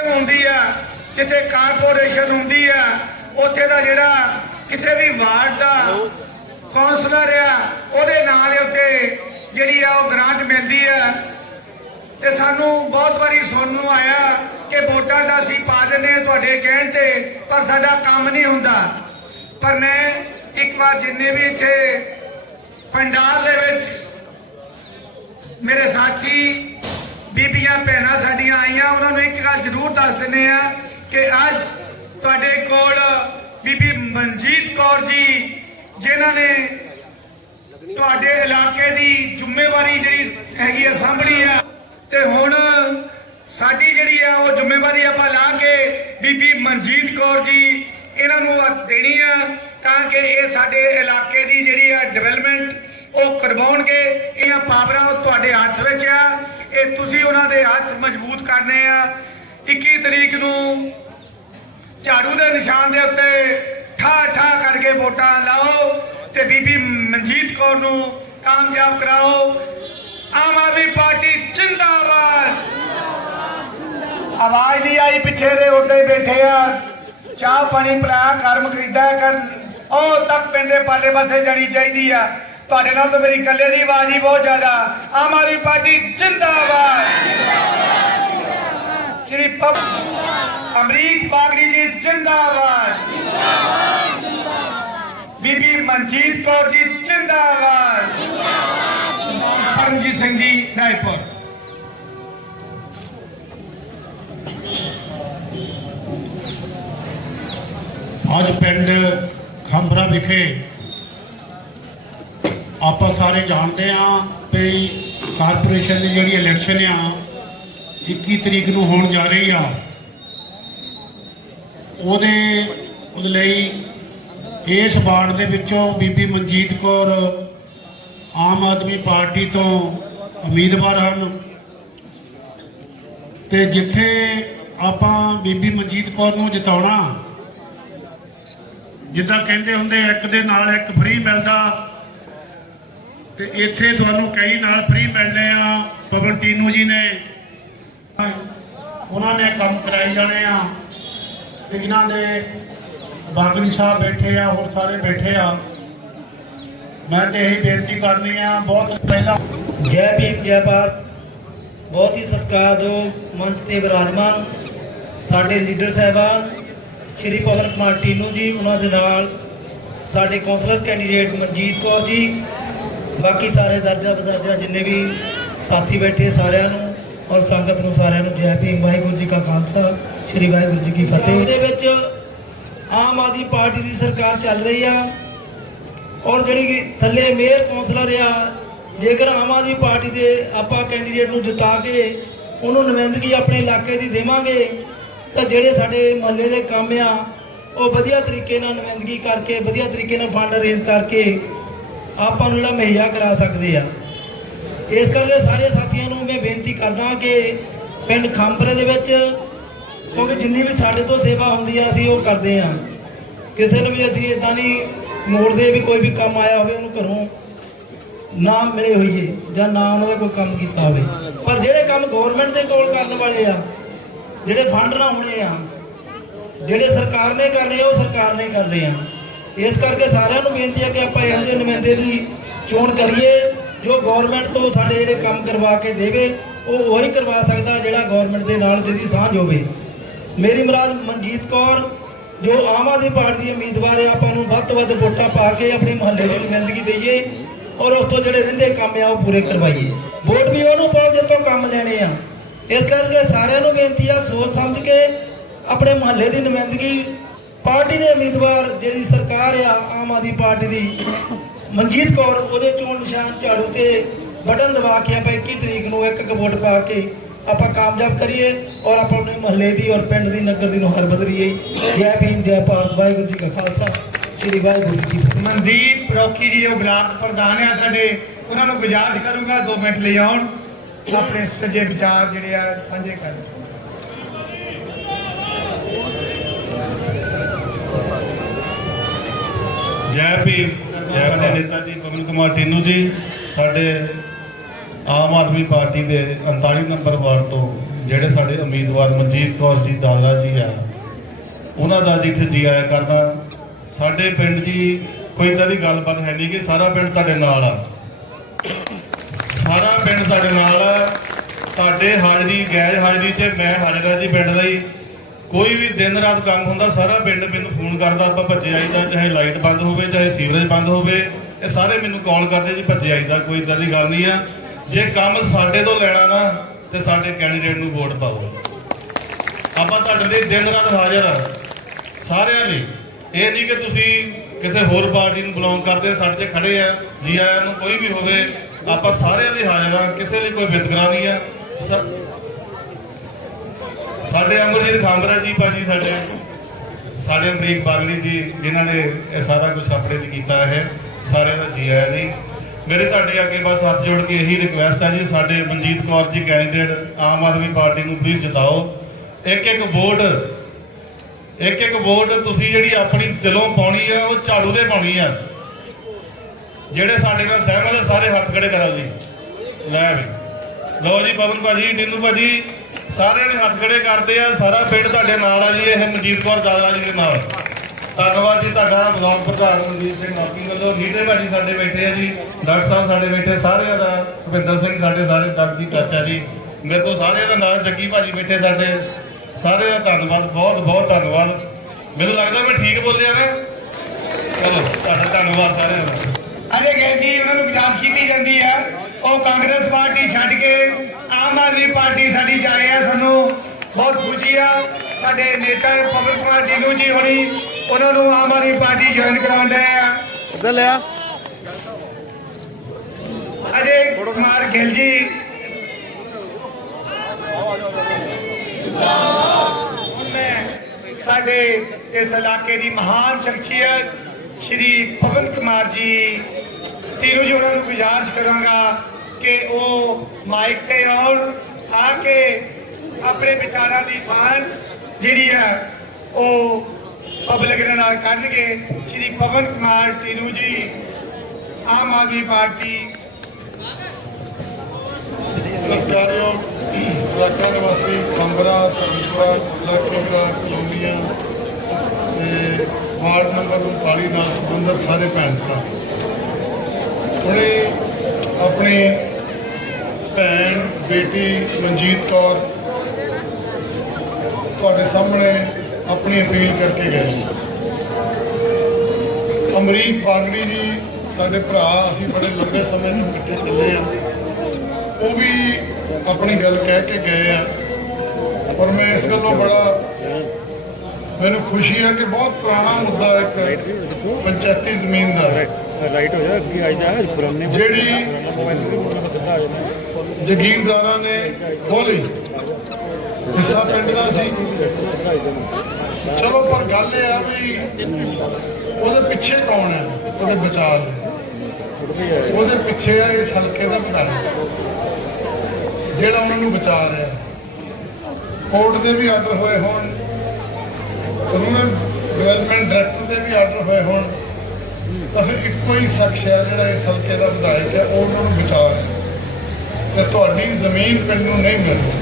ਹੁੰਦੀ ਆ? ਜਿੱਥੇ ਕਾਰਪੋਰੇਸ਼ਨ ਹੁੰਦੀ ਆ, ਉੱਥੇ ਦਾ ਜਿਹੜਾ ਕਿਸੇ ਵੀ ਵਾਰਡ ਦਾ ਕੌਂਸਲਰ ਆ, ਉਹਦੇ ਨਾਂ ਦੇ ਉੱਤੇ ਜਿਹੜੀ ਆ ਉਹ ਗ੍ਰਾਂਟ ਮਿਲਦੀ ਆ। ਤੇ ਸਾਨੂੰ ਬਹੁਤ ਵਾਰੀ ਸੁਣਨ ਨੂੰ ਆਇਆ ਕਿ ਵੋਟਾਂ ਦਾ ਅਸੀਂ ਪਾ ਦਿੰਦੇ ਹਾਂ ਤੁਹਾਡੇ ਕਹਿਣ ਤੇ, ਪਰ ਸਾਡਾ ਕੰਮ ਨਹੀਂ ਹੁੰਦਾ। ਪਰ ਮੈਂ ਇੱਕ ਵਾਰ ਜਿੰਨੇ ਵੀ ਇੱਥੇ ਪੰਡਾਲ ਦੇ ਵਿੱਚ ਮੇਰੇ ਸਾਥੀ ਬੀਬੀਆਂ ਭੈਣਾਂ ਸਾਡੀਆਂ ਆਈਆਂ, ਉਹਨਾਂ ਨੂੰ ਇੱਕ ਗੱਲ ਜ਼ਰੂਰ ਦੱਸ ਦਿੰਦੇ ਆ ਕਿ ਅੱਜ ਤੁਹਾਡੇ ਕੋਲ ਬੀਬੀ ਮਨਜੀਤ ਕੌਰ ਜੀ, ਜਿਨ੍ਹਾਂ ਨੇ ਤੁਹਾਡੇ ਇਲਾਕੇ ਦੀ ਜ਼ਿੰਮੇਵਾਰੀ ਜਿਹੜੀ ਹੈਗੀ ਆ ਸਾਂਭਣੀ ਆ। ਤੇ ਹੁਣ ਸਾਡੀ ਜਿਹੜੀ ਆ, ਉਹ ਜ਼ਿੰਮੇਵਾਰੀ ਆਪਾਂ ਲਾ ਕੇ ਬੀਬੀ ਮਨਜੀਤ ਕੌਰ ਜੀ ਇਹਨਾਂ ਨੂੰ ਦੇਣੀ ਆ ਤਾਂ ਕਿ ਇਹ ਸਾਡੇ ਇਲਾਕੇ ਦੀ ਜਿਹੜੀ ਆ ਡਿਵੈਲਪਮੈਂਟ ਉਹ ਕਰਵਾਉਣਗੇ। ਇਹਨਾਂ ਪਾਵਰਾਂ ਉਹ ਤੁਹਾਡੇ ਹੱਥ ਵਿੱਚ ਆ। ਇਹ ਤੁਸੀਂ ਉਹਨਾਂ ਦੇ ਹੱਥ ਮਜ਼ਬੂਤ ਕਰਨੇ ਆ। 21 ਤਰੀਕ ਨੂੰ ਝਾੜੂ ਦੇ ਨਿਸ਼ਾਨ ਦੇ ਉੱਤੇ ਠਾ ਠਾ ਕਰਕੇ ਵੋਟਾਂ ਲਾਓ ਤੇ ਬੀਬੀ ਮਨਜੀਤ ਕੌਰ ਨੂੰ ਕਾਮਯਾਬ ਕਰਾਓ। ਆਮ ਆਦਮੀ ਪਾਰਟੀ ਜਿੰਦਾਬਾਦ। ਆਵਾਜ਼ ਨਹੀਂ ਆਈ ਪਿੱਛੇ ਦੇ ਉੱਤੇ ਬੈਠੇ ਆ। ਚਾਹ ਪਾਣੀ ਪਿਲਾ ਕਰਮ ਖਰੀਦਾ ਕਰ। ਉਹ ਤੱਕ ਪੈਂਦੇ ਪਾਲੇ ਪਾਸੇ ਜਾਣੀ ਚਾਹੀਦੀ ਆ। ਤੁਹਾਡੇ ਨਾਲ ਤਾਂ ਮੇਰੀ ਇਕੱਲੇ ਦੀ ਆਵਾਜ਼ ਹੀ ਬਹੁਤ ਜ਼ਿਆਦਾ। ਆਮ ਆਦਮੀ ਪਾਰਟੀ ਜਿੰਦਾਬਾਦ। ਸ਼੍ਰੀ ਪਬ ਅਮਰੀਕ ਬਾਗੜੀ ਜੀ ਜਿੰਦਾਬਾਦ। ਬੀਬੀ ਮਨਜੀਤ ਕੌਰ ਜੀ ਜਿੰਦਾਬਾਦ। ਪਰਮਜੀਤ ਸਿੰਘ ਜੀ ਰਾਏਪੁਰ ਅੱਜ ਪਿੰਡ ਖੰਬਰਾ ਵਿਖੇ ਆਪਾਂ ਸਾਰੇ ਜਾਣਦੇ ਆਂ ਵੀ ਕਾਰਪੋਰੇਸ਼ਨ ਦੀ ਜਿਹੜੀ ਇਲੈਕਸ਼ਨ ਆ 21 ਤਰੀਕ ਨੂੰ ਹੋਣ ਜਾ ਰਹੀ ਆ। ਉਹਦੇ ਉਹਦੇ ਲਈ ਇਸ ਵਾਰਡ ਦੇ ਵਿੱਚੋਂ ਬੀਬੀ ਮਨਜੀਤ ਕੌਰ ਆਮ ਆਦਮੀ ਪਾਰਟੀ ਤੋਂ ਉਮੀਦਵਾਰ ਹਨ। ਤੇ ਜਿੱਥੇ ਆਪਾਂ ਬੀਬੀ ਮਨਜੀਤ ਕੌਰ ਨੂੰ ਜਿਤਾਉਣਾ, ਜਿੱਦਾਂ ਕਹਿੰਦੇ ਹੁੰਦੇ ਇੱਕ ਦੇ ਨਾਲ ਇੱਕ ਫ੍ਰੀ ਮਿਲਦਾ ਤੇ ਇੱਥੇ ਤੁਹਾਨੂੰ ਕਈ ਨਾਲ ਫ੍ਰੀ ਮਿਲਨੇ ਆ। ਪਵਨ ਟੀਨੂ ਜੀ ਨੇ। ਉਹਨਾਂ ਨੇ ਕੰਮ ਕਰਾਈ ਜਾਣੇ ਆ। ਤੇ ਇਹਨਾਂ ਦੇ ਬਾਗਲੀ ਸਾਹਿਬ ਬੈਠੇ ਆ, ਹੋਰ ਸਾਰੇ ਬੈਠੇ ਆ। ਮੈਂ ਤੇ ਇਹੀ ਬੇਨਤੀ ਕਰਨੀ ਆ, ਬਹੁਤ ਪਹਿਲਾਂ ਜੈ ਭੀਮ, ਜੈ ਭਾਰਤ। ਬਹੁਤ ਹੀ ਸਤਿਕਾਰਯੋਗ ਮੰਚ ਤੇ ਵਿਰਾਜਮਾਨ ਸਾਡੇ ਲੀਡਰ ਸਾਹਿਬਾਨ ਸ਼੍ਰੀ ਪਵਨ ਕੁਮਾਰ ਟੀਨੂ ਜੀ, ਉਹਨਾਂ ਦੇ ਨਾਲ ਸਾਡੇ ਕੌਂਸਲਰ ਕੈਂਡੀਡੇਟ ਮਨਜੀਤ ਕੌਰ ਜੀ ਬਾਕੀ ਸਾਰੇ ਦਰਜਾ ਬਦਰਜਾ ਜਿੰਨੇ ਵੀ ਸਾਥੀ ਬੈਠੇ ਸਾਰਿਆਂ ਨੂੰ ਔਰ ਸੰਗਤ ਨੂੰ ਸਾਰਿਆਂ ਨੂੰ ਜੈ ਭੀਮ ਵਾਹਿਗੁਰੂ ਜੀ ਕਾ ਖਾਲਸਾ ਸ਼੍ਰੀ ਵਾਹਿਗੁਰੂ ਜੀ ਕੀ ਫਤਿਹ। ਦੇ ਵਿੱਚ ਆਮ ਆਦਮੀ ਪਾਰਟੀ ਦੀ ਸਰਕਾਰ ਚੱਲ ਰਹੀ ਆ ਔਰ ਜਿਹੜੀ ਥੱਲੇ ਮੇਅਰ ਕੌਂਸਲਰ ਆ ਜੇਕਰ ਆਮ ਆਦਮੀ ਪਾਰਟੀ ਦੇ ਆਪਾਂ ਕੈਂਡੀਡੇਟ ਨੂੰ ਜਿਤਾ ਕੇ ਉਹਨੂੰ ਨੁਮਾਇੰਦਗੀ ਆਪਣੇ ਇਲਾਕੇ ਦੀ ਦੇਵਾਂਗੇ ਤਾਂ ਜਿਹੜੇ ਸਾਡੇ ਮਹੱਲੇ ਦੇ ਕੰਮ ਆ ਉਹ ਵਧੀਆ ਤਰੀਕੇ ਨਾਲ ਨੁਮਾਇੰਦਗੀ ਕਰਕੇ ਵਧੀਆ ਤਰੀਕੇ ਨਾਲ ਫੰਡ ਅਰੇਂਜ ਕਰਕੇ ਆਪਾਂ ਨੂੰ ਜਿਹੜਾ ਮੁਹੱਈਆ ਕਰਾ ਸਕਦੇ ਆ। ਇਸ ਕਰਕੇ ਸਾਰੇ ਸਾਥੀਆਂ ਨੂੰ ਮੈਂ ਬੇਨਤੀ ਕਰਦਾ ਕਿ ਪਿੰਡ ਖਾਂਪਰੇ ਦੇ ਵਿੱਚ, ਕਿਉਂਕਿ ਜਿੰਨੀ ਵੀ ਸਾਡੇ ਤੋਂ ਸੇਵਾ ਹੁੰਦੀ ਆ, ਅਸੀਂ ਉਹ ਕਰਦੇ ਆ ਕਿਸੇ ਨੂੰ ਵੀ ਅਸੀਂ ਇਦਾਂ ਨਹੀਂ ਮੋੜਦੇ ਵੀ ਕੋਈ ਵੀ ਕੰਮ ਆਇਆ ਹੋਵੇ, ਉਹਨੂੰ ਘਰੋਂ ਨਾ ਮਿਲੇ ਹੋਈਏ ਜਾਂ ਨਾ ਉਹਨਾਂ ਦਾ ਕੋਈ ਕੰਮ ਕੀਤਾ ਹੋਵੇ। ਪਰ ਜਿਹੜੇ ਕੰਮ ਗਵਰਨਮੈਂਟ ਦੇ ਕੋਲ ਕਰਨ ਵਾਲੇ ਆ, ਜਿਹੜੇ ਫੰਡ ਨਾ ਹੋਣੇ ਆ, ਜਿਹੜੇ ਸਰਕਾਰ ਨੇ ਕਰਨੇ ਆ, ਉਹ ਸਰਕਾਰ ਨੇ ਕਰਨੇ ਆ। ਇਸ ਕਰਕੇ ਸਾਰਿਆਂ ਨੂੰ ਬੇਨਤੀ ਹੈ ਕਿ ਆਪਾਂ ਇਹੋ ਜਿਹੇ ਨੁਮਾਇੰਦੇ ਦੀ ਚੋਣ ਕਰੀਏ, ਜੋ ਗਵਰਨਮੈਂਟ ਤੋਂ ਸਾਡੇ ਜਿਹੜੇ ਕੰਮ ਕਰਵਾ ਕੇ ਦੇਵੇ, ਉਹ ਉਹੀ ਕਰਵਾ ਸਕਦਾ ਜਿਹੜਾ ਗਵਰਨਮੈਂਟ ਦੇ ਨਾਲ ਜਿਹਦੀ ਸਾਂਝ ਹੋਵੇ। ਮੇਰੀ ਮੁਰਾਦ ਮਨਜੀਤ ਕੌਰ, ਜੋ ਆਮ ਆਦਮੀ ਪਾਰਟੀ ਦੀ ਉਮੀਦਵਾਰ ਹੈ, ਆਪਾਂ ਨੂੰ ਵੱਧ ਤੋਂ ਵੱਧ ਵੋਟਾਂ ਪਾ ਕੇ ਆਪਣੇ ਮਹੱਲੇ ਦੀ ਨੁਮਾਇੰਦਗੀ ਦੇਈਏ ਔਰ ਉਸ ਤੋਂ ਜਿਹੜੇ ਰਹਿੰਦੇ ਕੰਮ ਆ, ਉਹ ਪੂਰੇ ਕਰਵਾਈਏ। ਵੋਟ ਵੀ ਉਹਨੂੰ ਪਾਓ ਜਿੱਥੋਂ ਕੰਮ ਲੈਣੇ ਆ। ਇਸ ਕਰਕੇ ਸਾਰਿਆਂ ਨੂੰ ਬੇਨਤੀ ਆ ਸੋਚ ਸਮਝ ਕੇ ਆਪਣੇ ਮਹੱਲੇ ਦੀ ਨੁਮਾਇੰਦਗੀ ਪਾਰਟੀ ਦੇ ਉਮੀਦਵਾਰ ਜਿਹੜੀ ਸਰਕਾਰ ਆ, ਆਮ ਆਦਮੀ ਪਾਰਟੀ ਦੀ, ਮਨਜੀਤ ਕੌਰ, ਉਹਦੇ ਚੋਣ ਨਿਸ਼ਾਨ ਝਾੜੂ ਤੇ ਬਟਨ ਦਬਾ ਕੇ ਆਪਾਂ 21 ਤਰੀਕ ਨੂੰ ਇੱਕ ਇੱਕ ਵੋਟ ਪਾ ਕੇ ਆਪਾਂ ਕਾਮਯਾਬ ਕਰੀਏ ਔਰ ਆਪਾਂ ਆਪਣੇ ਮਹੱਲੇ ਦੀ ਔਰ ਪਿੰਡ ਦੀ, ਨਗਰ ਦੀ ਨੁਹਾਰ ਬਦਲੀਏ। ਜੈ ਭੀਮ, ਜੈ ਭਾਰਤ। ਵਾਹਿਗੁਰੂ ਜੀ ਕਾ ਖਾਲਸਾ। ਸ੍ਰੀ ਵਾਹਿਗੁਰੂ ਜੀ ਕੀ ਫਤਿਹ। ਮਨਦੀਪ ਰੋਕੀ ਜੀ, ਉਹ ਬਲਾਕ ਪ੍ਰਧਾਨ ਆ ਸਾਡੇ। ਉਹਨਾਂ ਨੂੰ ਗੁਜ਼ਾਰਿਸ਼ ਕਰੂੰਗਾ 2 ਮਿੰਟ ਲਈ ਆਉਣ। ਆਪਣੇ ਸੱਜੇ ਵਿਚਾਰ ਜਿਹੜੇ ਆ, ਸਾਂਝੇ ਕਰਨ ਜੈ ਭੀਮ ਜੈ ਆਪਣੇ ਨੇਤਾ ਜੀ ਪਵਨ ਕੁਮਾਰ ਟੀਨੂ ਜੀ ਸਾਡੇ ਆਮ ਆਦਮੀ ਪਾਰਟੀ ਦੇ 39 ਨੰਬਰ ਵਾਰਡ ਤੋਂ ਜਿਹੜੇ ਸਾਡੇ ਉਮੀਦਵਾਰ ਮਨਜੀਤ ਕੌਰ ਜੀ ਦਾਦਾ ਜੀ ਆ ਉਹਨਾਂ ਦਾ ਜਿੱਥੇ ਜੀ ਆਇਆ ਕਰਦਾ। ਸਾਡੇ ਪਿੰਡ ਜੀ ਕੋਈ ਤਾਂ ਦੀ ਗੱਲਬਾਤ ਹੈ ਨਹੀਂ ਕਿ ਸਾਰਾ ਪਿੰਡ ਤੁਹਾਡੇ ਨਾਲ ਆ। ਸਾਰਾ ਪਿੰਡ ਤੁਹਾਡੇ ਨਾਲ ਆ। ਤੁਹਾਡੇ ਹਾਜ਼ਰੀ ਗੈਰ ਹਾਜ਼ਰੀ 'ਚ ਮੈਂ ਹਾਜ਼ਰ ਹਾਂ ਜੀ ਪਿੰਡ ਦਾ ਹੀ। ਕੋਈ ਵੀ ਦਿਨ ਰਾਤ ਕੰਮ ਹੁੰਦਾ, ਸਾਰਾ ਪਿੰਡ ਮੈਨੂੰ ਫੋਨ ਕਰਦਾ, ਆਪਾਂ ਭੱਜੇ ਆਈਦਾ, ਚਾਹੇ ਲਾਈਟ ਬੰਦ ਹੋਵੇ, ਚਾਹੇ ਸੀਵਰੇਜ ਬੰਦ ਹੋਵੇ, ਇਹ ਸਾਰੇ ਮੈਨੂੰ ਕਾਲ ਕਰਦੇ ਜੀ, ਭੱਜੇ ਆਈਦਾ, ਕੋਈ ਇਦਾਂ ਦੀ ਗੱਲ ਨਹੀਂ ਆ। ਜੇ ਕੰਮ ਸਾਡੇ ਤੋਂ ਲੈਣਾ ਨਾ, ਤੇ ਸਾਡੇ ਕੈਂਡੀਡੇਟ ਨੂੰ ਵੋਟ ਪਾਓ। ਆਪਾਂ ਤੁਹਾਡੇ ਲਈ ਦਿਨ ਰਾਤ ਹਾਜ਼ਰ ਆ, ਸਾਰਿਆਂ ਲਈ। ਇਹ ਨਹੀਂ ਕਿ ਤੁਸੀਂ ਕਿਸੇ ਹੋਰ ਪਾਰਟੀ ਨੂੰ ਬਿਲੋਂਗ ਕਰਦੇ, ਸਾਡੇ ਤੇ ਖੜੇ ਆ ਜੀ ਆਇਆਂ ਨੂੰ ਕੋਈ ਵੀ ਹੋਵੇ, ਆਪਾਂ ਸਾਰਿਆਂ ਲਈ ਹਾਜ਼ਰ ਆ, ਕਿਸੇ ਲਈ ਕੋਈ ਵਿਤਕਰਾ ਨਹੀਂ ਆ। ਸ- ਸਾਡੇ ਅਮਰਜੀਤ ਖਾਂਬਰਾ ਜੀ ਭਾਜੀ ਸਾਡੇ। ਸਾਡੇ ਅਮਰੀਕ ਬਾਗਲੀ ਜੀ, ਜਿਨ੍ਹਾਂ ਨੇ ਇਹ ਸਾਰਾ ਕੁਝ ਆਪਣੇ ਲਈ ਕੀਤਾ ਹੈ, ਸਾਰਿਆਂ ਦਾ ਜੀ ਆਇਆਂ ਜੀ ਮੇਰੇ ਤੁਹਾਡੇ ਅੱਗੇ ਬਸ ਹੱਥ ਜੋੜ ਕੇ ਇਹੀ ਰਿਕੁਐਸਟ ਹੈ ਜੀ, ਸਾਡੇ ਮਨਜੀਤ ਕੌਰ ਜੀ ਕੈਂਡੀਡੇਟ ਆਮ ਆਦਮੀ ਪਾਰਟੀ ਨੂੰ ਪਲੀਜ਼ ਜਿਤਾਓ। ਇੱਕ ਇੱਕ ਵੋਟ ਇੱਕ ਇੱਕ ਵੋਟ ਤੁਸੀਂ ਜਿਹੜੀ ਆਪਣੀ ਦਿਲੋਂ ਪਾਉਣੀ ਆ, ਉਹ ਝਾੜੂ ਦੇ ਪਾਉਣੀ ਆ। ਜਿਹੜੇ ਸਾਡੇ ਨਾਲ ਸਹਿਮਤ ਸਾਰੇ ਹੱਥ ਖੜੇ ਕਰੋ ਜੀ। ਲੈ ਵੀ। ਲਓ ਜੀ, ਪਵਨ ਭਾਜੀ, ਨਿੰਨੂ ਭਾਜੀ। ਸਾਰਿਆਂ ਨੇ ਹੱਥ ਖੜੇ ਕਰਦੇ ਆ। ਸਾਰਾ ਪਿੰਡ ਤੁਹਾਡੇ ਨਾਲ ਆ ਜੀ, ਇਹ ਮਨਜੀਤ ਕੌਰ ਦਾਦਰਾ ਜੀ ਦੇ ਨਾਲ। ਧੰਨਵਾਦ ਜੀ ਤੁਹਾਡਾ, ਬਲਾਕ ਪ੍ਰਧਾਨ ਮਨਜੀਤ ਸਿੰਘ ਮਾਪੀ ਵੱਲੋਂ। ਲੀਡਰ ਭਾਜੀ ਸਾਡੇ ਬੈਠੇ ਆ ਜੀ, ਡਾਕਟਰ ਸਾਹਿਬ ਸਾਡੇ ਬੈਠੇ, ਸਾਰਿਆਂ ਦਾ, ਭੁਪਿੰਦਰ ਸਿੰਘ ਸਾਡੇ ਸਾਰੇ, ਡਾਕਟਰ ਜੀ, ਚਾਚਾ ਜੀ। ਮੇਰੇ ਤੋਂ ਸਾਰਿਆਂ ਦਾ ਨਾਮ ਜੱਗੀ ਭਾਜੀ ਬੈਠੇ ਸਾਡੇ। ਸਾਰਿਆਂ ਦਾ ਧੰਨਵਾਦ, ਬਹੁਤ ਬਹੁਤ ਧੰਨਵਾਦ। ਮੈਨੂੰ ਲੱਗਦਾ ਮੈਂ ਠੀਕ ਬੋਲਿਆ ਨਾ? ਚਲੋ, ਤੁਹਾਡਾ ਧੰਨਵਾਦ ਸਾਰਿਆਂ ਦਾ। ਅਜੇ ਗੈਲ ਜੀ ਉਹਨਾਂ ਨੂੰ ਗੁਜ਼ਾਰਿਸ਼ ਕੀਤੀ ਜਾਂਦੀ ਹੈ ਉਹ ਕਾਂਗਰਸ ਪਾਰਟੀ ਛੱਡ ਕੇ ਆਮ ਆਦਮੀ ਪਾਰਟੀ ਸਾਡੀ ਜਾ ਰਿਹਾ ਸਾਨੂੰ ਬਹੁਤ ਖੁਸ਼ੀ ਆ। ਸਾਡੇ ਨੇਤਾ ਪਵਨ ਕੁਮਾਰ ਜੀਨੂ ਜੀ ਹੋਣੀ ਉਹਨਾਂ ਨੂੰ ਆਮ ਆਦਮੀ ਪਾਰਟੀ ਜੁਆਇਨ ਕਰਾਉਣ ਰਹੇ ਆ। ਇੱਧਰ ਲਿਆ। ਅਜੇ ਕੁਮਾਰ ਗਿੱਲ ਜੀ। ਸਾਡੇ ਇਸ ਇਲਾਕੇ ਦੀ ਮਹਾਨ ਸ਼ਖਸੀਅਤ ਸ਼੍ਰੀ ਪਵਨ ਕੁਮਾਰ ਜੀ ਤੀਨੂ ਜੀ ਉਹਨਾਂ ਨੂੰ ਗੁਜ਼ਾਰਿਸ਼ ਕਰਾਂਗਾ ਕਿ ਉਹ ਮਾਈਕ ਤੇ ਆਉਣ, ਆ ਕੇ ਆਪਣੇ ਵਿਚਾਰਾਂ ਦੀ ਸਾਂਝ ਜਿਹੜੀ ਹੈ ਉਹ ਪਬਲਿਕ ਦੇ ਨਾਲ ਕਰਨਗੇ। ਸ਼੍ਰੀ ਪਵਨ ਕੁਮਾਰ ਤੀਨੂ ਜੀ, ਆਮ ਆਦਮੀ ਪਾਰਟੀ। ਸਤਿਕਾਰਯੋਗ ਇਲਾਕਾ ਨਿਵਾਸੀ ਕੰਬਰਾ ਤਰਨਪੁਰਾ ਇਲਾਕੇ ਕਲੋਨੀਆਂ ਤੇ ਵਾਰਡ ਨੰਬਰ 39 ਨਾਲ ਸੰਬੰਧਿਤ ਸਾਰੇ ਭੈਣ ਭਰਾ। ਹੁਣੇ ਆਪਣੀ ਭੈਣ, ਬੇਟੀ, ਮਨਜੀਤ ਕੌਰ ਤੁਹਾਡੇ ਸਾਹਮਣੇ ਆਪਣੀ ਅਪੀਲ ਕਰਕੇ ਗਏ ਅਮਰੀਕ ਬਾਗੜੀ ਜੀ, ਸਾਡੇ ਭਰਾ, ਅਸੀਂ ਬੜੇ ਲੰਬੇ ਸਮੇਂ ਤੋਂ ਇਕੱਠੇ ਚੱਲੇ ਆ ਉਹ ਵੀ ਆਪਣੀ ਗੱਲ ਕਹਿ ਕੇ ਗਏ ਆ। ਔਰ ਮੈਂ ਇਸ ਗੱਲੋਂ ਬੜਾ, ਮੈਨੂੰ ਖੁਸ਼ੀ ਹੈ ਕਿ ਬਹੁਤ ਪੁਰਾਣਾ ਮੁੱਦਾ ਇੱਕ ਪੰਚਾਇਤੀ ਜ਼ਮੀਨ ਦਾ ਹੈ। ਰਾਈਟ ਹੋ ਜਾ ਅੱਗੇ ਆਈ ਜਾ ਪੁਰਾਣੇ ਜਿਹੜੀ ਮੋਬਾਈਲ ਜ਼ਗੀਰਦਾਰਾਂ ਨੇ ਖੋਲੀ, ਹਿੱਸਾ ਪਿੰਡ ਦਾ ਸੀ। ਚਲੋ, ਪਰ ਗੱਲ ਇਹ ਆ ਵੀ ਉਹਦੇ ਪਿੱਛੇ ਕੌਣ ਹੈ? ਉਹਦੇ ਬਚਾਅ ਉਹਦੇ ਪਿੱਛੇ ਆ ਇਸ ਹਲਕੇ ਦਾ ਵਿਧਾਇਕ ਜਿਹੜਾ ਉਹਨਾਂ ਨੂੰ ਬਚਾ ਰਿਹਾ ਕੋਰਟ ਦੇ ਵੀ ਆਰਡਰ ਹੋਏ ਹੋਣ। ਕਾਨੂੰਨ ਡਿਵੈਲਪਮੈਂਟ ਡਾਇਰੈਕਟਰ ਦੇ ਵੀ ਆਰਡਰ ਹੋਏ ਹੋਣ। ਤਾਂ ਫਿਰ ਇੱਕੋ ਹੀ ਸ਼ਖਸ ਹੈ ਜਿਹੜਾ ਇਸ ਹਲਕੇ ਦਾ ਵਿਧਾਇਕ ਹੈ, ਉਹ ਉਹਨਾਂ ਨੂੰ ਬਚਾ ਰਿਹਾ ਤੇ ਤੁਹਾਡੀ ਜ਼ਮੀਨ ਪਿੰਡ ਨੂੰ ਨਹੀਂ ਮਿਲਦੀ।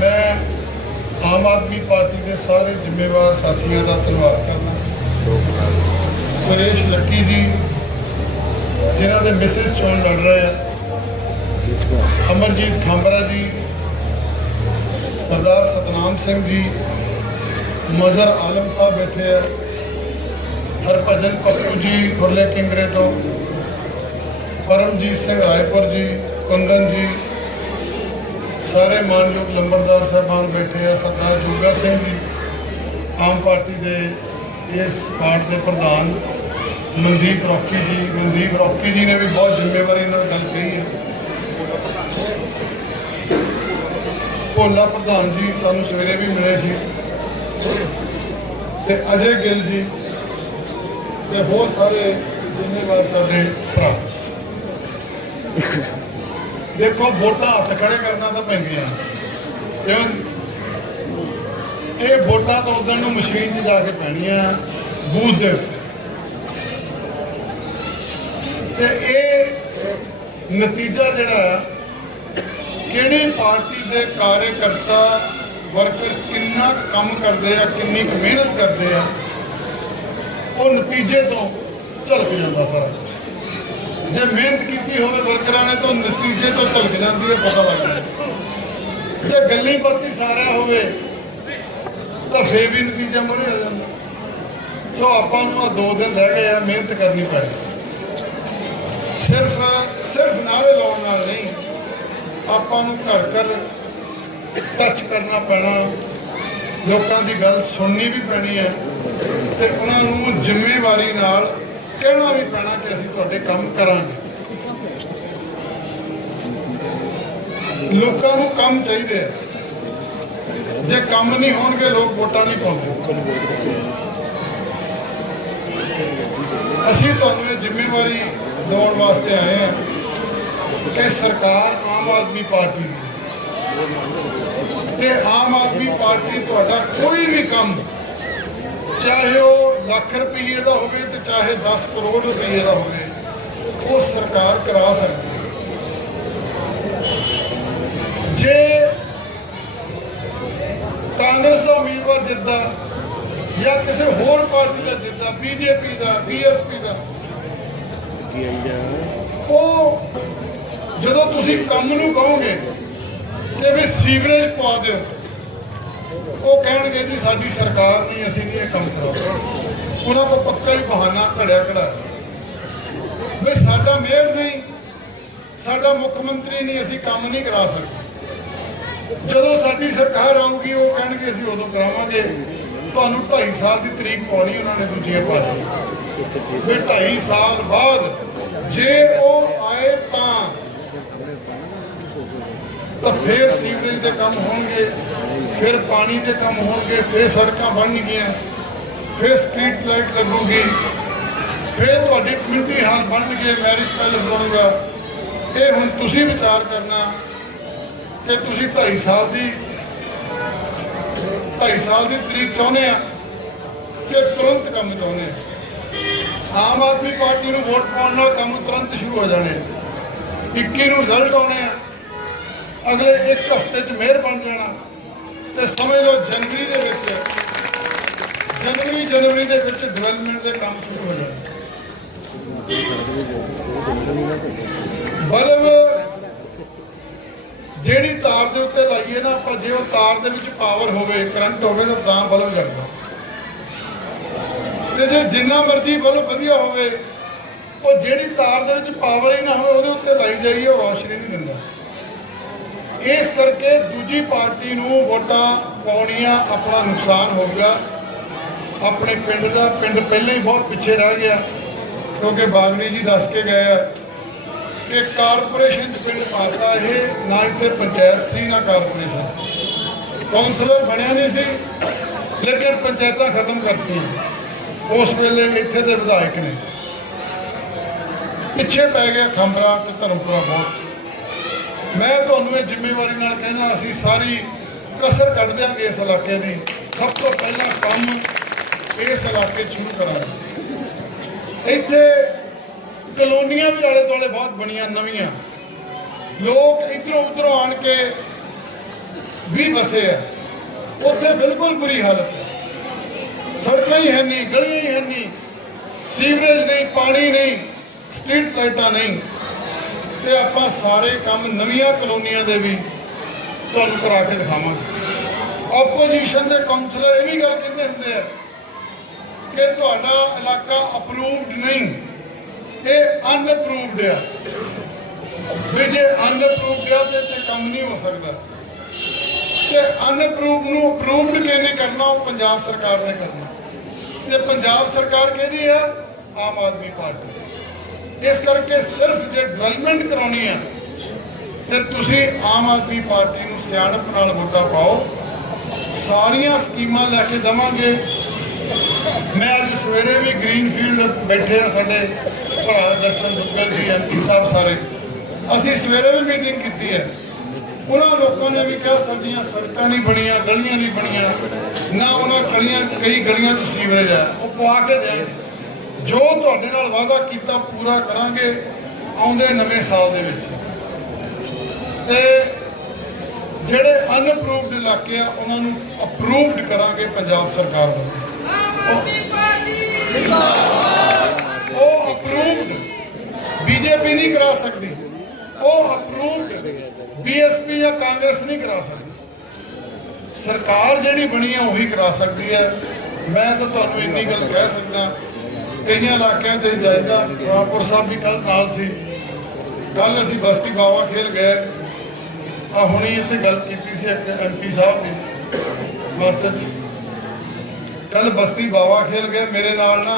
ਮੈਂ ਆਮ ਆਦਮੀ ਪਾਰਟੀ ਦੇ ਸਾਰੇ ਜ਼ਿੰਮੇਵਾਰ ਸਾਥੀਆਂ ਦਾ ਧੰਨਵਾਦ ਕਰਦਾ। ਸੁਰੇਸ਼ ਲੱਕੀ ਜੀ, ਜਿਨ੍ਹਾਂ ਦੇ ਮਿਸਿਸ ਚੋਣ ਲੜ ਰਹੇ ਆ। ਅਮਰਜੀਤ ਖਾਂਬਰਾ ਜੀ, ਸਰਦਾਰ ਸਤਨਾਮ ਸਿੰਘ ਜੀ, ਮਜ਼ਰ ਆਲਮ ਸਾਹਿਬ ਬੈਠੇ ਆ। ਹਰਭਜਨ ਪੱਪੂ ਜੀ ਖੁਰਲੇ ਕਿੰਗਰੇ ਤੋਂ। ਪਰਮਜੀਤ ਸਿੰਘ ਰਾਏਪੁਰ ਜੀ, ਕੁੰਦਨ ਜੀ, ਸਾਰੇ ਮਾਨਯੋਗ ਲੰਬਰਦਾਰ ਸਾਹਿਬਾਨ ਬੈਠੇ ਆ, ਸਰਦਾਰ ਜੋਗਾ ਸਿੰਘ ਜੀ, ਆਮ ਪਾਰਟੀ ਦੇ ਇਸ ਪਾਰਟ ਦੇ ਪ੍ਰਧਾਨ, ਮਨਦੀਪ ਰੌਕੀ ਜੀ, ਮਨਦੀਪ ਰੌਕੀ ਜੀ ਨੇ ਵੀ ਬਹੁਤ ਜ਼ਿੰਮੇਵਾਰੀ ਨਾਲ ਗੱਲ ਕਹੀ ਹੈ ਭੋਲਾ ਪ੍ਰਧਾਨ ਜੀ ਸਾਨੂੰ ਸਵੇਰੇ ਵੀ ਮਿਲੇ ਸੀ। ਤੇ ਅਜੇ ਗਿੱਲ ਜੀ ਤੇ ਬਹੁਤ ਸਾਰੇ ਜ਼ਿੰਮੇਵਾਰ ਸਾਡੇ ਭਰਾ। ਦੇਖੋ, ਵੋਟਾਂ ਹੱਥ ਖੜੇ ਕਰਨਾ ਤਾਂ ਪੈਂਦੀਆਂ। ਇਹ ਵੋਟਾਂ ਤਾਂ ਉਦੋਂ ਨੂੰ ਮਸ਼ੀਨ 'ਚ ਜਾ ਕੇ ਪੈਣੀਆਂ, ਬੂਥ ਦੇ ਉੱਤੇ। ਤੇ ਇਹ ਨਤੀਜਾ ਜਿਹੜਾ ਆ, ਕਿਹੜੀ ਪਾਰਟੀ ਦੇ ਕਾਰਜਕਰਤਾ ਵਰਕਰ ਕਿੰਨਾ ਕੰਮ ਕਰਦੇ ਆ, ਕਿੰਨੀ ਕੁ ਮਿਹਨਤ ਕਰਦੇ ਆ ਉਹ ਨਤੀਜੇ ਤੋਂ ਝਲਕ ਜਾਂਦਾ ਸਾਰਾ ਜੇ ਮਿਹਨਤ ਕੀਤੀ ਹੋਵੇ ਵਰਕਰਾਂ ਨੇ ਤਾਂ ਨਤੀਜੇ ਤੋਂ ਝਲਕ ਜਾਂਦੀ ਹੈ, ਪਤਾ ਲੱਗਦਾ ਜੇ ਗੱਲੀ ਬਾਤੀ ਸਾਰਾ ਹੋਵੇ, ਤਾਂ ਫੇਰ ਵੀ ਨਤੀਜਾ ਮੁਰੇ ਹੋ ਜਾਂਦਾ। ਸੋ ਆਪਾਂ ਨੂੰ ਆ ਦੋ ਦਿਨ ਰਹਿ ਗਏ ਆ, ਮਿਹਨਤ ਕਰਨੀ ਪੈਣੀ ਸਿਰਫ ਸਿਰਫ ਨਾਰੇ ਲਾਉਣ ਨਾਲ ਨਹੀਂ, ਆਪਾਂ ਨੂੰ ਘਰ ਘਰ ਟੱਚ ਕਰਨਾ ਪੈਣਾ। ਲੋਕਾਂ ਦੀ ਗੱਲ ਸੁਣਨੀ ਵੀ ਪੈਣੀ ਹੈ। ਤੇ ਉਹਨਾਂ ਨੂੰ ਜ਼ਿੰਮੇਵਾਰੀ ਨਾਲ ਕਹਿਣਾ ਵੀ ਪੈਣਾ ਕਿ ਅਸੀਂ ਤੁਹਾਡੇ ਕੰਮ ਕਰਾਂਗੇ। ਲੋਕਾਂ ਨੂੰ ਕੰਮ ਚਾਹੀਦੇ ਆ। ਜੇ ਕੰਮ ਨਹੀਂ ਹੋਣਗੇ, ਲੋਕ ਵੋਟਾਂ ਨਹੀਂ ਪਾਉਂਦੇ। ਅਸੀਂ ਤੁਹਾਨੂੰ ਇਹ ਜ਼ਿੰਮੇਵਾਰੀ ਦਿਵਾਉਣ ਵਾਸਤੇ ਆਏ ਹਾਂ ਕਿ ਸਰਕਾਰ ਆਮ ਆਦਮੀ ਪਾਰਟੀ ਦੀ ਤੇ ਆਮ ਆਦਮੀ ਪਾਰਟੀ ਤੁਹਾਡਾ ਕੋਈ ਵੀ ਕੰਮ ਚਾਹੇ ਉਹ ਲੱਖ ਰੁਪਏ ਦਾ ਹੋਵੇ ਤੇ ਚਾਹੇ 10 ਕਰੋੜ ਰੁਪਏ ਦਾ ਹੋਵੇ, ਉਹ ਸਰਕਾਰ ਕਰਾ ਸਕਦੀ ਹੈ। ਜੇ ਕਾਂਗਰਸ ਦਾ ਉਮੀਦਵਾਰ ਜਿੱਦਾਂ ਜਾਂ ਕਿਸੇ ਹੋਰ ਪਾਰਟੀ ਦਾ ਜਿੱਦਾਂ ਬੀਜੇਪੀ ਦਾ, ਬੀਐਸਪੀ ਦਾ ਕੀ ਆਈ ਜਾ ਉਹ ਜਦੋਂ ਤੁਸੀਂ ਕੰਮ ਨੂੰ ਕਹੋਗੇ ਕਿ ਵੀ ਸੀਵਰੇਜ ਪਾ ਦਿਓ ਉਹ ਕਹਿਣਗੇ ਜੀ, ਸਾਡੀ ਸਰਕਾਰ ਨਹੀਂ, ਅਸੀਂ ਨਹੀਂ ਇਹ ਕੰਮ ਕਰਾਉਂਦੇ ਉਹਨਾਂ ਕੋਲ ਪੱਕਾ ਹੀ ਬਹਾਨਾ ਘੜਿਆ ਘੜਾ। ਵੀ ਸਾਡਾ ਮੇਅਰ ਨਹੀਂ, ਸਾਡਾ ਮੁੱਖ ਮੰਤਰੀ ਨਹੀਂ, ਅਸੀਂ ਕੰਮ ਨਹੀਂ ਕਰਾ ਸਕਦੇ। ਜਦੋਂ ਸਾਡੀ ਸਰਕਾਰ ਆਊਗੀ, ਉਹ ਕਹਿਣਗੇ, ਅਸੀਂ ਉਦੋਂ ਕਰਾਵਾਂਗੇ। ਤੁਹਾਨੂੰ 2.5 ਸਾਲ ਦੀ ਤਰੀਕ ਪਾਉਣੀ ਉਹਨਾਂ ਨੇ ਦੂਜੀਆਂ ਪਾਰਟੀਆਂ ਵੀ 2.5 ਸਾਲ ਬਾਅਦ ਜੇ ਉਹ ਆਏ ਤਾਂ ਤਾਂ ਫਿਰ ਸੀਵਰੇਜ ਦੇ ਕੰਮ ਹੋਣਗੇ। ਫਿਰ ਪਾਣੀ ਦੇ ਕੰਮ ਹੋਣਗੇ, ਫਿਰ ਸੜਕਾਂ ਬਣਨਗੀਆਂ ਫਿਰ ਸਟਰੀਟ ਲਾਈਟ ਲੱਗੂਗੀ, ਫਿਰ ਤੁਹਾਡੀ ਕਮਿਊਨਿਟੀ ਹਾਲ ਬਣਨਗੇ ਮੈਰਿਜ ਪੈਲੇਸ ਬਣੂਗਾ। ਇਹ ਹੁਣ ਤੁਸੀਂ ਵਿਚਾਰ ਕਰਨਾ ਕਿ ਤੁਸੀਂ 2.5 ਸਾਲ ਦੀ 2.5 ਸਾਲ ਦੀ ਤਰੀਕ ਚਾਹੁੰਦੇ ਆ ਕਿ ਤੁਰੰਤ ਕੰਮ ਚਾਹੁੰਦੇ ਆ? ਆਮ ਆਦਮੀ ਪਾਰਟੀ ਨੂੰ ਵੋਟ ਪਾਉਣ ਨਾਲ ਕੰਮ ਤੁਰੰਤ ਸ਼ੁਰੂ ਹੋ ਜਾਣੇ 21 ਨੂੰ ਰਿਜ਼ਲਟ ਆਉਣੇ ਆ। ਅਗਲੇ ਇੱਕ ਹਫ਼ਤੇ 'ਚ ਮੇਅਰ ਬਣ ਜਾਣਾ। ਤੇ ਸਮਝ ਲਓ ਜਨਵਰੀ ਦੇ ਵਿੱਚ, ਜਨਵਰੀ ਜਨਵਰੀ ਦੇ ਵਿੱਚ ਡਿਵੈਲਪਮੈਂਟ ਦੇ ਕੰਮ ਸ਼ੁਰੂ ਹੋ ਜਾਣੇ। ਬਲਬ ਜਿਹੜੀ ਤਾਰ ਦੇ ਉੱਤੇ ਲਾਈਏ ਨਾ ਆਪਾਂ ਜੇ ਉਹ ਤਾਰ ਦੇ ਵਿੱਚ ਪਾਵਰ ਹੋਵੇ ਕਰੰਟ ਹੋਵੇ, ਤਾਂ ਤਾਂ ਬਲਬ ਜਗਦਾ। ਤੇ ਜੇ ਜਿੰਨਾ ਮਰਜ਼ੀ ਬਲਬ ਵਧੀਆ ਹੋਵੇ, ਉਹ ਜਿਹੜੀ ਤਾਰ ਦੇ ਵਿੱਚ ਪਾਵਰ ਹੀ ਨਾ ਹੋਵੇ, ਉਹਦੇ ਉੱਤੇ ਲਾਈ ਜਾਈਏ, ਉਹ ਰੋਸ਼ਨੀ ਨਹੀਂ ਦਿੰਦਾ। ਇਸ ਕਰਕੇ ਦੂਜੀ ਪਾਰਟੀ ਨੂੰ ਵੋਟਾਂ ਪਾਉਣੀਆਂ ਆਪਣਾ ਨੁਕਸਾਨ ਹੋ ਗਿਆ। ਆਪਣੇ ਪਿੰਡ ਦਾ ਪਿੰਡ ਪਹਿਲਾਂ ਹੀ ਬਹੁਤ ਪਿੱਛੇ ਰਹਿ ਗਿਆ, ਕਿਉਂਕਿ ਬਾਗੜੀ ਜੀ ਦੱਸ ਕੇ ਗਏ ਆ ਕਿ ਕਾਰਪੋਰੇਸ਼ਨ ਚ ਪਿੰਡ ਪਾਤਾ ਇਹ, ਨਾ ਇੱਥੇ ਪੰਚਾਇਤ ਸੀ, ਨਾ ਕਾਰਪੋਰੇਸ਼ਨ ਸੀ। ਕਾਉਂਸਲਰ ਬਣਿਆ ਨਹੀਂ ਸੀ, ਲੇਕਿਨ ਪੰਚਾਇਤਾਂ ਖਤਮ ਕਰਤੀਆਂ। ਉਸ ਵੇਲੇ ਇੱਥੇ ਦੇ ਵਿਧਾਇਕ ਨੇ। ਪਿੱਛੇ ਪੈ ਗਿਆ ਖੰਬਰਾ ਤੇ ਧਰਮਪੁਰਾ ਬਹੁਤ ਮੈਂ ਤੁਹਾਨੂੰ ਇਹ ਜ਼ਿੰਮੇਵਾਰੀ ਨਾਲ ਕਹਿਣਾ, ਅਸੀਂ ਸਾਰੀ ਕਸਰ ਕੱਢ ਦਿਆਂਗੇ ਇਸ ਇਲਾਕੇ ਦੀ। ਸਭ ਤੋਂ ਪਹਿਲਾਂ ਕੰਮ ਇਸ ਇਲਾਕੇ ਸ਼ੁਰੂ ਕਰਾਂਗੇ। ਇੱਥੇ ਕਲੋਨੀਆਂ ਵੀ ਆਲੇ ਦੁਆਲੇ ਬਹੁਤ ਬਣੀਆਂ, ਨਵੀਆਂ। ਲੋਕ ਇਧਰੋਂ ਉਧਰੋਂ ਆਣ ਕੇ ਵੀ ਵਸੇ ਆ। ਉੱਥੇ ਬਿਲਕੁਲ ਬੁਰੀ ਹਾਲਤ ਹੈ ਸੜਕਾਂ ਹੀ ਹੈ ਨਹੀਂ, ਗਲੀਆਂ ਹੀ ਹੈ ਨਹੀਂ। ਸੀਵਰੇਜ ਨਹੀਂ, ਪਾਣੀ ਨਹੀਂ, ਸਟਰੀਟ ਲਾਈਟਾਂ ਨਹੀਂ। ਤੇ ਆਪਾਂ ਸਾਰੇ ਕੰਮ ਨਵੀਆਂ ਕਲੋਨੀਆਂ ਦੇ ਵੀ ਤੁਹਾਨੂੰ ਕਰਾ ਕੇ ਦਿਖਾਵਾਂਗੇ। ਆਪੋਜੀਸ਼ਨ ਦੇ ਕਾਉਂਸਲਰ ਇਹ ਵੀ ਗੱਲ ਕਹਿੰਦੇ ਹੁੰਦੇ ਆ ਕਿ ਤੁਹਾਡਾ ਇਲਾਕਾ ਅਪਰੂਵਡ ਨਹੀਂ, ਇਹ ਅਨਅਪਰੂਵਡ ਆ। ਵੀ ਜੇ ਅਨਅਪਰੂਵਡ ਆ ਤੇ ਤੇ ਕੰਮ ਨਹੀਂ ਹੋ ਸਕਦਾ। ਤੇ ਅਨਅਪਰੂਵਡ ਨੂੰ ਅਪਰੂਵਡ ਕਿਹਨੇ ਕਰਨਾ, ਉਹ ਪੰਜਾਬ ਸਰਕਾਰ ਨੇ ਕਰਨਾ। ਤੇ ਪੰਜਾਬ ਸਰਕਾਰ ਕਿਹਦੀ ਆ? ਆਮ ਆਦਮੀ ਪਾਰਟੀ ਇਸ ਕਰਕੇ ਸਿਰਫ ਜੇ ਡਿਵੈਲਪਮੈਂਟ ਕਰਾਉਣੀ ਆ ਤੇ ਤੁਸੀਂ ਆਮ ਆਦਮੀ ਪਾਰਟੀ ਨੂੰ ਸਿਆਣਪ ਨਾਲ ਵੋਟਾਂ ਪਾਓ। ਸਾਰੀਆਂ ਸਕੀਮਾਂ ਲੈ ਕੇ ਦਵਾਂਗੇ। ਮੈਂ ਅੱਜ ਸਵੇਰੇ ਵੀ ਗ੍ਰੀਨਫੀਲਡ ਬੈਠੇ ਆ ਸਾਡੇ ਭਰਾ ਦਰਸ਼ਨ ਦੁੱਗਲ ਜੀ ਐਮਪੀ ਸਾਹਿਬ ਸਾਰੇ। ਅਸੀਂ ਸਵੇਰੇ ਵੀ ਮੀਟਿੰਗ ਕੀਤੀ ਹੈ। ਉਹਨਾਂ ਲੋਕਾਂ ਨੇ ਵੀ ਕਿਹਾ, ਸਾਡੀਆਂ ਸੜਕਾਂ ਨਹੀਂ ਬਣੀਆਂ, ਗਲੀਆਂ ਨਹੀਂ ਬਣੀਆਂ, ਨਾ ਉਹਨਾਂ ਗਲੀਆਂ ਕਈ ਗਲੀਆਂ 'ਚ ਸੀਵਰੇਜ ਆ, ਉਹ ਪਵਾ ਕੇ ਦੇ। ਜੋ ਤੁਹਾਡੇ ਨਾਲ ਵਾਅਦਾ ਕੀਤਾ ਪੂਰਾ ਕਰਾਂਗੇ ਆਉਂਦੇ ਨਵੇਂ ਸਾਲ ਦੇ ਵਿੱਚ। ਤੇ ਜਿਹੜੇ ਅਨਪਰੂਵਡ ਇਲਾਕੇ ਆ, ਉਹਨਾਂ ਨੂੰ ਅਪਰੂਵਡ ਕਰਾਂਗੇ ਪੰਜਾਬ ਸਰਕਾਰ ਵੱਲੋਂ। ਉਹ ਅਪਰੂਵਡ ਬੀਜੇਪੀ ਨਹੀਂ ਕਰਾ ਸਕਦੀ। ਉਹ ਅਪਰੂਵਡ ਬੀਐਸਪੀ ਜਾਂ ਕਾਂਗਰਸ ਨਹੀਂ ਕਰਾ ਸਕਦੀ। ਸਰਕਾਰ ਜਿਹੜੀ ਬਣੀ ਹੈ ਉਹੀ ਕਰਾ ਸਕਦੀ ਹੈ। ਮੈਂ ਤਾਂ ਤੁਹਾਨੂੰ ਇੰਨੀ ਗੱਲ ਕਹਿ ਸਕਦਾ ਕਈਆਂ ਇਲਾਕਿਆਂ 'ਚ ਜਾਇਦਾ ਰਾਪੁਰ ਸਾਹਿਬ ਵੀ ਕੱਲ ਨਾਲ ਸੀ। ਕੱਲ ਅਸੀਂ ਬਸਤੀ ਬਾਵਾ ਖੇਲ ਗਏ। ਆ ਹੁਣੀ ਇੱਥੇ ਗੱਲ ਕੀਤੀ ਸੀ ਇੱਕ ਐਮਪੀ ਸਾਹਿਬ ਦੀ, ਮਾਸਟਰ ਜੀ। ਕੱਲ ਬਸਤੀ ਬਾਵਾ ਖੇਲ ਗਏ। ਮੇਰੇ ਨਾਲ ਨਾ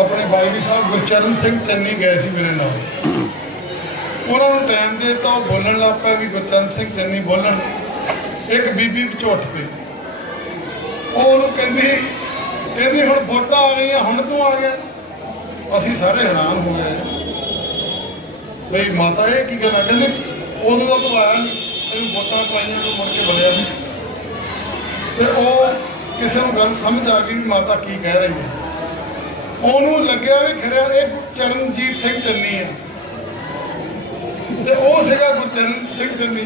ਆਪਣੇ ਬਾਈ ਜੀ ਸਾਹਿਬ ਗੁਰਚਰਨ ਸਿੰਘ ਚੰਨੀ ਗਏ ਸੀ ਮੇਰੇ ਨਾਲ। ਉਹਨਾਂ ਨੂੰ ਟਾਈਮ ਦੇ ਦਿੱਤਾ ਬੋਲਣ ਲੱਗ ਪਏ ਵੀ ਗੁਰਚਰਨ ਸਿੰਘ ਚੰਨੀ ਬੋਲਣ। ਇੱਕ ਬੀਬੀ ਵਿੱਚੋਂ ਪਈ। ਉਹ ਉਹਨੂੰ ਕਹਿੰਦੀ ਕਹਿੰਦੀ ਹੁਣ ਵੋਟਾਂ ਆ ਗਈਆਂ, ਹੁਣ ਤੂੰ ਆ ਗਿਆ ਅਸੀਂ ਸਾਰੇ ਹੈਰਾਨ ਹੋ ਗਏ। ਬਈ ਮਾਤਾ, ਇਹ ਕੀ ਗੱਲ ਆ? ਕਹਿੰਦੇ ਉਦੋਂ ਦਾ ਤੂੰ ਆਇਆ ਨਹੀਂ ਇਹਨੂੰ ਵੋਟਾਂ ਪਾਈਆਂ ਤੋਂ ਮੁੜ ਕੇ ਬੜਿਆ ਨਹੀਂ ਤੇ ਉਹ ਕਿਸੇ ਨੂੰ ਗੱਲ ਸਮਝ ਆ ਗਈ ਵੀ ਮਾਤਾ ਕੀ ਕਹਿ ਰਹੀ ਹੈ। ਉਹਨੂੰ ਲੱਗਿਆ ਵੀ ਖਰਿਆ, ਇਹ ਚਰਨਜੀਤ ਸਿੰਘ ਚੰਨੀ ਹੈ। ਤੇ ਉਹ ਸੀਗਾ ਗੁਰਚਰਨ ਸਿੰਘ ਚੰਨੀ।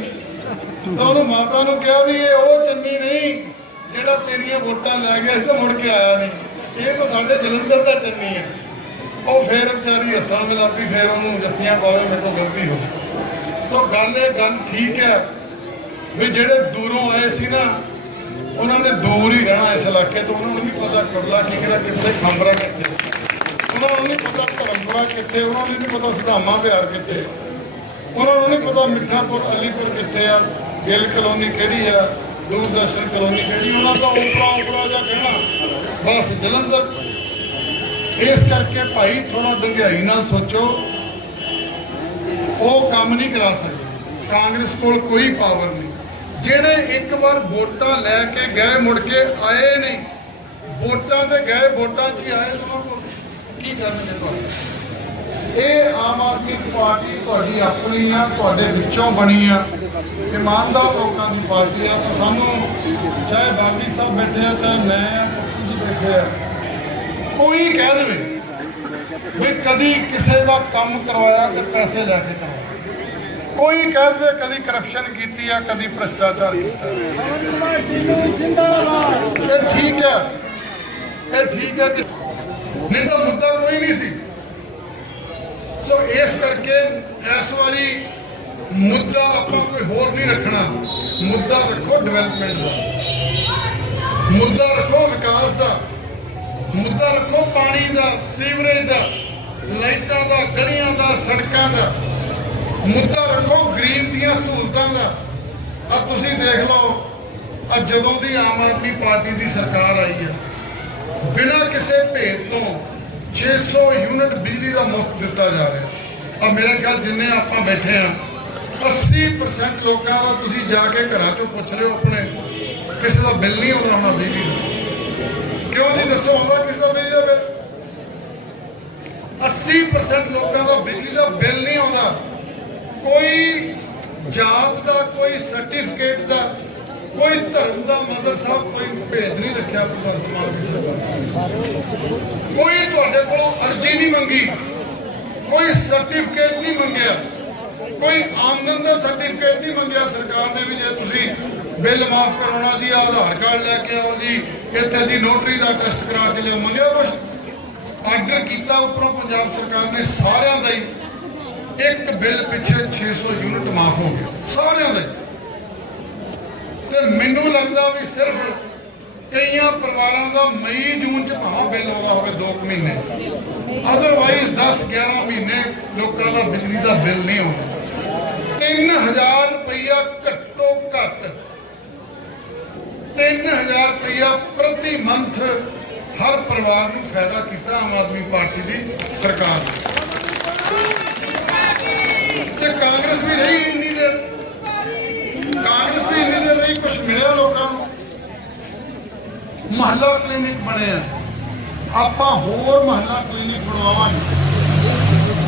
ਤਾਂ ਉਹਨੂੰ ਮਾਤਾ ਨੂੰ ਕਿਹਾ ਵੀ ਇਹ ਉਹ ਚੰਨੀ ਨਹੀਂ ਜਿਹੜਾ ਤੇਰੀਆਂ ਵੋਟਾਂ ਲੈ ਗਿਆ ਸੀ ਤਾਂ ਮੁੜ ਕੇ ਆਇਆ ਨਹੀਂ। ਇਹ ਤਾਂ ਸਾਡੇ ਜਲੰਧਰ ਦਾ ਚੰਨੀ ਹੈ। ਉਹ ਫੇਰ ਵਿਚਾਰੀ ਹੱਸਣ ਮਿਲਾਪੀ ਫੇਰ ਉਹਨੂੰ ਜੱਫੀਆਂ ਪਾਵੇ ਮੇਰੇ ਤੋਂ ਗਲਤੀ ਹੋ ਸੋ ਗੱਲ ਇਹ, ਗੱਲ ਠੀਕ ਹੈ ਵੀ ਜਿਹੜੇ ਦੂਰੋਂ ਆਏ ਸੀ ਨਾ, ਉਹਨਾਂ ਨੇ ਦੂਰ ਹੀ ਰਹਿਣਾ ਇਸ ਇਲਾਕੇ ਤੋਂ। ਉਹਨਾਂ ਨੂੰ ਨਹੀਂ ਪਤਾ ਕਬਲਾ ਕਿਹੜਾ ਕਿੱਥੇ ਖੰਬਰਾ ਕਿੱਥੇ। ਉਹਨਾਂ ਨੂੰ ਨਹੀਂ ਪਤਾ ਧਰਮਪੁਰਾ ਕਿੱਥੇ, ਉਹਨਾਂ ਨੂੰ ਨਹੀਂ ਪਤਾ ਸੁਧਾਮਾ ਬਿਹਾਰ ਕਿੱਥੇ। ਉਹਨਾਂ ਨੂੰ ਨਹੀਂ ਪਤਾ ਮਿੱਠਾਪੁਰ, ਅਲੀਪੁਰ ਕਿੱਥੇ ਆ, ਗਿੱਲ ਕਲੋਨੀ ਕਿਹੜੀ ਆ ਦੂਰਦਰਸ਼ਨ ਕਲੋਨੀ ਕਿਹੜੀ ਉਹਨਾਂ ਦਾ ਉਪਰਾ ਉਪਰਾ ਜਾ ਕਹਿਣਾ ਬਸ ਜਲੰਧਰ। ਇਸ ਕਰਕੇ ਭਾਈ ਥੋੜਾ ਡੰਗਿਆਈ ਨਾਲ ਸੋਚੋ, ਉਹ ਕੰਮ ਨਹੀਂ ਕਰਾ ਸਕਦੇ। ਕਾਂਗਰਸ ਕੋਲ ਕੋਈ ਪਾਵਰ ਨਹੀਂ। ਜਿਹੜੇ ਇੱਕ ਵਾਰ ਵੋਟਾਂ ਲੈ ਕੇ ਗਏ, ਮੁੜ ਕੇ ਆਏ ਨਹੀਂ। ਵੋਟਾਂ ਤੇ ਗਏ, ਵੋਟਾਂ 'ਚ ਹੀ ਆਏ ਤਾਂ ਕੀ ਕਰਨਗੇ ਤੁਹਾਡੇ ਇਹ ਆਮ ਆਦਮੀ ਪਾਰਟੀ ਤੁਹਾਡੀ ਆਪਣੀ ਆ, ਤੁਹਾਡੇ ਵਿੱਚੋਂ ਬਣੀ ਆ। ਇਮਾਨਦਾਰ ਲੋਕਾਂ ਦੀ ਪਾਰਟੀ ਆ। ਤਾਂ ਸਾਨੂੰ ਚਾਹੇ ਬਾਬੀ ਸਾਹਿਬ ਬੈਠੇ ਆ, ਚਾਹੇ ਮੈਂ ਆ ਬੈਠੇ ਆ, ਕੋਈ ਕਹਿ ਦੇਵੇ ਵੀ ਕਦੀ ਕਿਸੇ ਦਾ ਕੰਮ ਕਰਵਾਇਆ ਤੇ ਪੈਸੇ ਲੈ ਕੇ ਕਰਵਾਇਆ ਕੋਈ ਕਹਿ ਦੇਵੇ ਕਦੀ ਕਰਪਸ਼ਨ ਕੀਤੀ ਆ, ਕਦੀ ਭ੍ਰਸ਼ਟਾਚਾਰ ਕੀਤਾ। ਇਹ ਠੀਕ ਹੈ ਇਹ ਠੀਕ ਹੈ ਜੀ। ਨਹੀਂ ਤਾਂ ਮੁੱਦਾ ਕੋਈ ਨਹੀਂ ਸੀ। ਸੋ ਇਸ ਕਰਕੇ ਇਸ ਵਾਰੀ ਮੁੱਦਾ ਆਪਾਂ ਕੋਈ ਹੋਰ ਨਹੀਂ ਰੱਖਣਾ। ਮੁੱਦਾ ਰੱਖੋ ਡਿਵੈਲਪਮੈਂਟ ਦਾ। ਮੁੱਦਾ ਰੱਖੋ ਵਿਕਾਸ ਦਾ। ਮੁੱਦਾ ਰੱਖੋ ਪਾਣੀ ਦਾ ਸੀਵਰੇਜ ਦਾ, ਲਾਈਟਾਂ ਦਾ, ਗਲੀਆਂ ਦਾ, ਸੜਕਾਂ ਦਾ। ਮੁੱਦਾ ਰੱਖੋ ਗਰੀਬ ਦੀਆਂ ਸਹੂਲਤਾਂ ਦਾ। ਆ ਤੁਸੀਂ ਦੇਖ ਲਓ, ਆ ਜਦੋਂ ਦੀ ਆਮ ਆਦਮੀ ਪਾਰਟੀ ਦੀ ਸਰਕਾਰ ਆਈ ਹੈ ਬਿਨਾਂ ਕਿਸੇ ਭੇਦ ਤੋਂ 600 ਯੂਨਿਟ ਬਿਜਲੀ ਦਾ ਮੁਫਤ ਦਿੱਤਾ ਜਾ ਰਿਹਾ। ਆ ਮੇਰੇ ਖਿਆਲ ਜਿੰਨੇ ਆਪਾਂ ਬੈਠੇ ਆ 80% ਲੋਕਾਂ ਦਾ ਤੁਸੀਂ ਜਾ ਕੇ ਘਰਾਂ ਚੋਂ ਪੁੱਛ ਲਿਓ ਆਪਣੇ, ਕਿਸੇ ਦਾ ਬਿੱਲ ਨਹੀਂ ਆਉਂਦਾ ਹੋਣਾ ਬਿਜਲੀ ਦਾ। ਕਿਉਂ ਨਹੀਂ ਦੱਸੋ ਆਉਂਦਾ ਕਿਸੇ ਦਾ ਬਿਜਲੀ ਦਾ ਬਿੱਲ? 80% ਲੋਕਾਂ ਦਾ ਬਿਜਲੀ ਦਾ ਬਿੱਲ ਨਹੀਂ ਆਉਂਦਾ। ਕੋਈ ਜਾਤ ਦਾ, ਕੋਈ ਸਰਟੀਫਿਕੇਟ ਦਾ ਕੋਈ ਧਰਮ ਦਾ ਮਦਰ ਸਾਹਿਬ ਕੋਈ ਭੇਦ ਨਹੀਂ ਰੱਖਿਆ ਭਗਵੰਤ ਮਾਨ ਸਰਕਾਰ ਕੋਈ ਤੁਹਾਡੇ ਕੋਲੋਂ ਅਰਜ਼ੀ ਨਹੀਂ ਮੰਗੀ। ਕੋਈ ਸਰਟੀਫਿਕੇਟ ਨਹੀਂ ਮੰਗਿਆ। ਕੋਈ ਆਮਦਨ ਦਾ ਸਰਟੀਫਿਕੇਟ ਨਹੀਂ ਮੰਗਿਆ। ਸਰਕਾਰ ਨੇ ਵੀ ਜੇ ਤੁਸੀਂ ਬਿੱਲ ਮਾਫ ਕਰਾਉਣਾ ਜੀ, ਆਧਾਰ ਕਾਰਡ ਲੈ ਕੇ ਆਓ ਜੀ, ਇੱਥੇ ਜੀ ਨੋਟਰੀ ਦਾ ਟੈਸਟ ਕਰਾ ਕੇ ਲਿਆਓ, ਮੰਗਿਆ ਕੁਛ? ਆਰਡਰ ਕੀਤਾ ਉੱਪਰੋਂ ਪੰਜਾਬ ਸਰਕਾਰ ਨੇ, ਸਾਰਿਆਂ ਦਾ ਹੀ। ਇੱਕ ਬਿੱਲ ਪਿੱਛੇ 600 ਯੂਨਿਟ ਮਾਫ ਹੋ ਗਿਆ। ਸਾਰਿਆਂ ਦਾ ਹੀ। ਤੇ ਮੈਨੂੰ ਲੱਗਦਾ ਵੀ ਸਿਰਫ ਕਈਆਂ ਪਰਿਵਾਰਾਂ ਦਾ ਮਈ ਜੂਨ ਚ ਭਾਵੇਂ ਬਿੱਲ ਆਉਂਦਾ ਹੋਵੇ 2 ਮਹੀਨੇ। ਅਦਰਵਾਈਜ਼ 10 11 ਮਹੀਨੇ ਲੋਕਾਂ ਦਾ ਬਿਜਲੀ ਦਾ ਬਿੱਲ ਨਹੀਂ ਆਉਂਦਾ। 3000 ਰੁਪਇਆ ਘੱਟੋ ਘੱਟ 3000 ਰੁਪਇਆ ਪ੍ਰਤੀ ਮੰਥ ਹਰ ਪਰਿਵਾਰ ਨੂੰ ਫਾਇਦਾ ਕੀਤਾ ਆਮ ਆਦਮੀ ਪਾਰਟੀ ਦੀ ਸਰਕਾਰ ਨੇ ਤੇ ਕਾਂਗਰਸ ਵੀ ਰਹੀ ਇੰਨੀ ਦੇਰ ਕਾਂਗਰਸ ਵੀ ਇੰਨੀ ਦੇਰ ਰਹੀ ਕੁਝ ਮਿਲਿਆ ਲੋਕਾਂ ਨੂੰ? ਮਹੱਲਾ ਕਲੀਨਿਕ ਬਣੇ ਆਪਾਂ ਹੋਰ ਮਹੱਲਾ ਕਲੀਨਿਕ ਬਣਵਾਵਾਂਗੇ।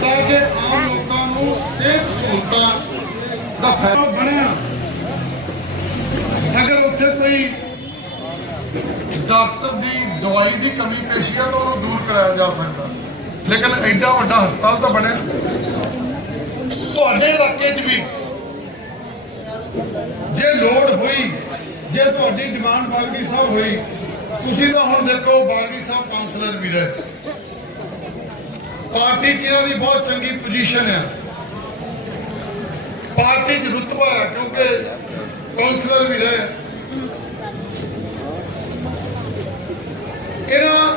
ਤਾਂ ਕਿ ਆਮ ਲੋਕਾਂ ਨੂੰ ਸਿਹਤ ਸਹੂਲਤਾਂ ਦਾ ਫਾਇਦਾ ਬਣਿਆ ਅਗਰ ਉੱਥੇ ਕੋਈ ਡਾਕਟਰ ਦੀ ਦਵਾਈ ਦੀ ਕਮੀ ਪੇਸ਼ੀ ਹੈ ਤਾਂ ਉਹਨੂੰ ਦੂਰ ਕਰਾਇਆ ਜਾ ਸਕਦਾ। ਲੇਕਿਨ ਐਡਾ ਵੱਡਾ ਹਸਪਤਾਲ ਤਾਂ ਬਣਿਆ। ਤੁਹਾਡੇ ਇਲਾਕੇ 'ਚ ਵੀ ਜੇ ਲੋੜ ਹੋਈ, ਜੇ ਤੁਹਾਡੀ ਡਿਮਾਂਡ ਬਾਗੜੀ ਸਾਹਿਬ ਹੋਈ, ਤੁਸੀਂ ਤਾਂ ਹੁਣ ਦੇਖੋ ਬਾਗੜੀ ਸਾਹਿਬ ਕਾਉਂਸਲਰ ਵੀ ਰਹੇ ਪਾਰਟੀ 'ਚ ਇਹਨਾਂ ਦੀ ਬਹੁਤ ਚੰਗੀ ਪੋਜੀਸ਼ਨ ਹੈ। ਪਾਰਟੀ 'ਚ ਰੁਤਬਾ ਹੈ ਕਿਉਂਕਿ ਕਾਉਂਸਲਰ ਵੀ ਰਹੇ ਇਹਨਾਂ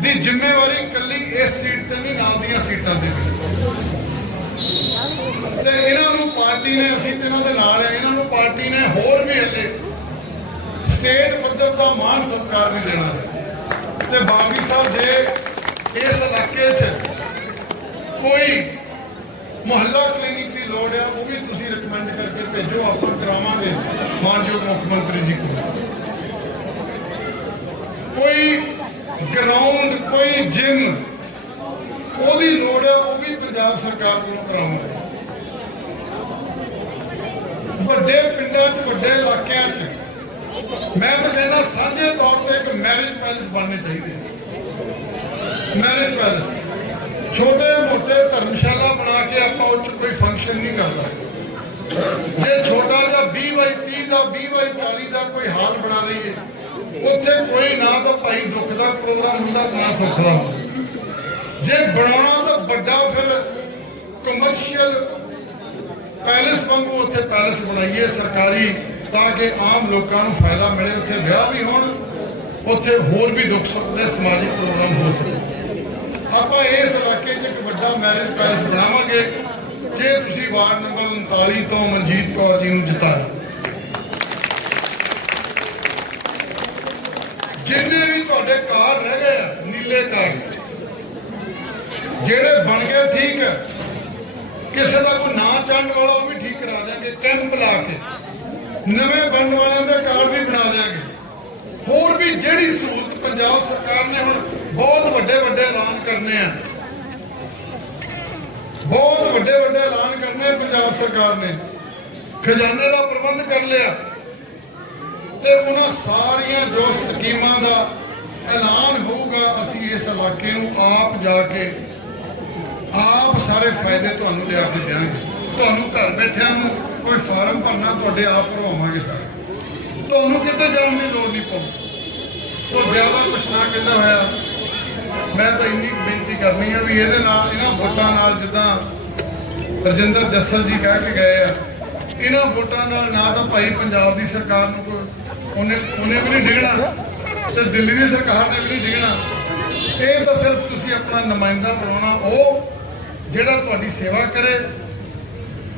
ਦੀ ਜ਼ਿੰਮੇਵਾਰੀ ਇਕੱਲੀ ਇਸ ਸੀਟ ਤੇ ਨਹੀਂ, ਨਾਲ ਦੀਆਂ ਸੀਟਾਂ ਤੇ ਵੀ। ਤੇ ਇਹਨਾਂ ਨੂੰ ਪਾਰਟੀ ਨੇ, ਅਸੀਂ ਤੇ ਇਹਨਾਂ ਦੇ ਨਾਲ ਆ, ਇਹਨਾਂ ਨੂੰ ਪਾਰਟੀ ਨੇ ਹੋਰ ਵੀ ਹੱਲੇ ਸਟੇਟ ਪੱਧਰ ਦਾ ਮਾਣ ਸਤਿਕਾਰ ਵੀ ਦੇਣਾ। ਤੇ ਬਾਗੀ ਸਾਹਿਬ, ਜੇ ਇਸ ਇਲਾਕੇ 'ਚ ਕੋਈ ਮੁਹੱਲਾ ਕਲੀਨਿਕ ਦੀ ਲੋੜ ਆ, ਉਹ ਵੀ ਤੁਸੀਂ ਰეკਮੈਂਡ ਕਰਕੇ ਭੇਜੋ, ਆਪਾਂ ਕਰਾਵਾਂਗੇ ਮਾਨਯੋਗ ਮੁੱਖ ਮੰਤਰੀ ਜੀ ਕੋਲ ਕੋਈ ਗਰਾਊਂਡ ਕੋਈ ਜਿਮ ਉਹਦੀ ਲੋੜ ਆ ਉਹ ਵੀ ਪੰਜਾਬ ਸਰਕਾਰ ਕੋਲੋਂ ਕਰਾਵਾਂਗੇ ਵੱਡੇ ਪਿੰਡਾਂ 'ਚ, ਵੱਡੇ ਇਲਾਕਿਆਂ 'ਚ, ਮੈਂ ਤਾਂ ਕਹਿੰਦਾ ਸਾਂਝੇ ਤੌਰ ਤੇ ਇੱਕ ਮੈਰਿਜ ਪੈਲਸ ਬਣਨੇ ਚਾਹੀਦੇ ਮੈਰਿਜ ਪੈਲਸ ਛੋਟੇ, ਮੋਟੇ ਧਰਮਸ਼ਾਲਾ ਬਣਾ ਕੇ ਆਪਾਂ ਉਹ ਕੋਈ ਫੰਕਸ਼ਨ ਨਹੀਂ ਕਰਦਾ। ਜੇ ਛੋਟਾ ਜਿਹਾ 20 ਬਾਈ 30 ਦਾ 20 ਬਾਈ 40 ਦਾ ਕੋਈ ਹਾਲ ਬਣਾ ਲਈਏ ਉੱਥੇ ਕੋਈ ਨਾ ਤਾਂ ਭਾਈ ਦੁੱਖ ਦਾ ਪ੍ਰੋਗਰਾਮ ਹੁੰਦਾ, ਨਾ ਸੁੱਖ ਦਾ ਜੇ ਬਣਾਉਣਾ ਤਾਂ ਵੱਡਾ ਫਿਰ ਕਮਰਸ਼ੀਅਲ ਪੈਲਸ ਵਾਂਗੂ ਉੱਥੇ ਪੈਲਸ ਬਣਾਈਏ ਸਰਕਾਰੀ, ਤਾਂ ਕਿ ਆਮ ਲੋਕਾਂ ਨੂੰ ਫਾਇਦਾ ਮਿਲੇ। ਉੱਥੇ ਵਿਆਹ ਵੀ ਹੋਣ, ਉੱਥੇ ਹੋਰ ਵੀ ਦੁੱਖ ਸੁੱਖ ਦੇ ਸਮਾਜਿਕ ਪ੍ਰੋਗਰਾਮ ਹੋ ਸਕਣ। ਆਪਾਂ ਇਸ ਇਲਾਕੇ 'ਚ ਇੱਕ ਵੱਡਾ ਮੈਰਿਜ ਪੈਲਸ ਬਣਾਵਾਂਗੇ, ਜੇ ਤੁਸੀਂ ਵਾਰਡ ਨੰਬਰ 39 ਤੋਂ ਮਨਜੀਤ ਕੌਰ ਜੀ ਨੂੰ ਜਿਤਾਇਆ। ਜਿੰਨੇ ਵੀ ਤੁਹਾਡੇ ਕਾਰ ਰਹਿ ਗਏ ਆ, ਨੀਲੇ ਕਾਰ ਜਿਹੜੇ ਬਣ ਗਏ ਠੀਕ ਹੈ ਕਿਸੇ ਦਾ ਕੋਈ ਨਾਂ ਚੜਨ ਵਾਲਾ ਉਹ ਵੀ ਠੀਕ ਕਰਾ ਦਿਆਂਗੇ ਕੈਂਪ ਲਾ ਕੇ। ਨਵੇਂ ਬਣਨ ਵਾਲਿਆਂ ਦੇ ਕਾਰਡ ਵੀ ਬਣਾ ਦਿਆਂਗੇ। ਹੋਰ ਵੀ ਜਿਹੜੀ ਸਹੂਲਤ ਪੰਜਾਬ ਸਰਕਾਰ ਨੇ ਹੁਣ ਬਹੁਤ ਵੱਡੇ ਵੱਡੇ ਐਲਾਨ ਕਰਨੇ ਆ। ਬਹੁਤ ਵੱਡੇ ਵੱਡੇ ਐਲਾਨ ਕਰਨੇ ਆ ਪੰਜਾਬ ਸਰਕਾਰ ਨੇ। ਖਜ਼ਾਨੇ ਦਾ ਪ੍ਰਬੰਧ ਕਰ ਲਿਆ। ਤੇ ਉਹਨਾਂ ਸਾਰੀਆਂ ਜੋ ਸਕੀਮਾਂ ਦਾ ਐਲਾਨ ਹੋਊਗਾ, ਅਸੀਂ ਇਸ ਇਲਾਕੇ ਨੂੰ ਆਪ ਜਾ ਕੇ ਆਪ ਸਾਰੇ ਫਾਇਦੇ ਤੁਹਾਨੂੰ ਲਿਆ ਕੇ ਦਿਆਂਗੇ। ਤੁਹਾਨੂੰ ਘਰ ਬੈਠਿਆਂ ਨੂੰ ਕੋਈ ਫਾਰਮ ਭਰਨਾ ਤੁਹਾਡੇ ਆਪ ਭਰਵਾਵਾਂਗੇ ਸਾਰੇ। ਤੁਹਾਨੂੰ ਕਿਤੇ ਜਾਣ ਦੀ ਲੋੜ ਨਹੀਂ ਪਊ। ਸੋ ਜ਼ਿਆਦਾ ਕੁਛ ਨਾ ਕਹਿੰਦਾ ਹੋਇਆ, ਮੈਂ ਤਾਂ ਇੰਨੀ ਬੇਨਤੀ ਕਰਨੀ ਆ ਵੀ ਇਹਦੇ ਨਾਲ ਇਹਨਾਂ ਵੋਟਾਂ ਨਾਲ ਜਿੱਦਾਂ ਰਜਿੰਦਰ ਜੱਸਲ ਜੀ ਕਹਿ ਕੇ ਗਏ ਆ, ਇਹਨਾਂ ਵੋਟਾਂ ਨਾਲ ਨਾ ਤਾਂ ਭਾਈ ਪੰਜਾਬ ਦੀ ਸਰਕਾਰ ਨੂੰ ਕੋਈ ਉਹਨੇ ਉਹਨੇ ਵੀ ਨਹੀਂ ਡਿਗਣਾ ਤੇ ਦਿੱਲੀ ਦੀ ਸਰਕਾਰ ਨੇ ਵੀ ਨਹੀਂ ਡਿਗਣਾ। ਇਹ ਤਾਂ ਸਿਰਫ ਤੁਸੀਂ ਆਪਣਾ ਨੁਮਾਇੰਦਾ ਬਣਾਉਣਾ, ਉਹ ਜਿਹੜਾ ਤੁਹਾਡੀ ਸੇਵਾ ਕਰੇ,